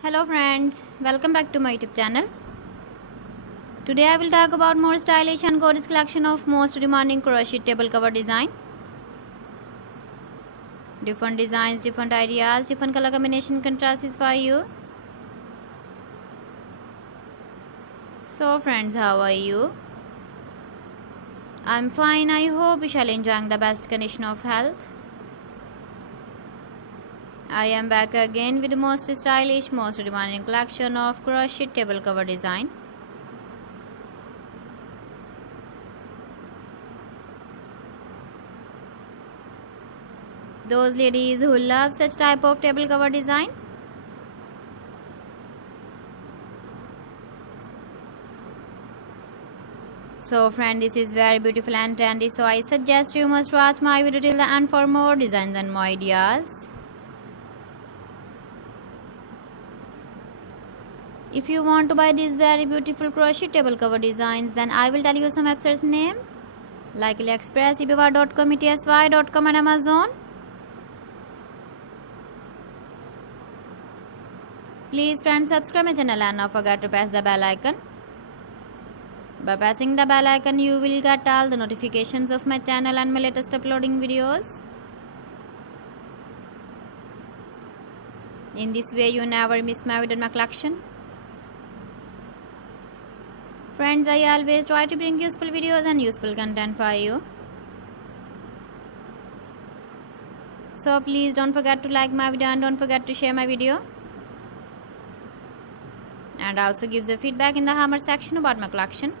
Hello friends, welcome back to my YouTube channel. Today I will talk about more stylish and gorgeous collection of most demanding crochet table cover design. Different designs, different ideas, different color combination contrasts for you. So friends, how are you? I'm fine. I hope you shall enjoying the best condition of health. I am back again with the most stylish, most demanding collection of crochet table cover design. Those ladies who love such type of table cover design, so friend, this is very beautiful and trendy, so I suggest you must watch my video till the end for more designs and more ideas. If you want to buy these very beautiful crochet table cover designs, then I will tell you some websites name like AliExpress, eBay.com, ETSY.com and Amazon. Please friends, subscribe my channel and not forget to press the bell icon. By pressing the bell icon, you will get all the notifications of my channel and my latest uploading videos. In this way, you never miss my video in my collection. Friends, I always try to bring useful videos and useful content for you. So please don't forget to like my video and don't forget to share my video. And also give the feedback in the comment section about my collection.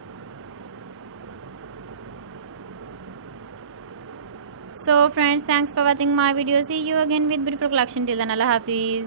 So friends, thanks for watching my video. See you again with beautiful collection. Till then, Allah Hafiz.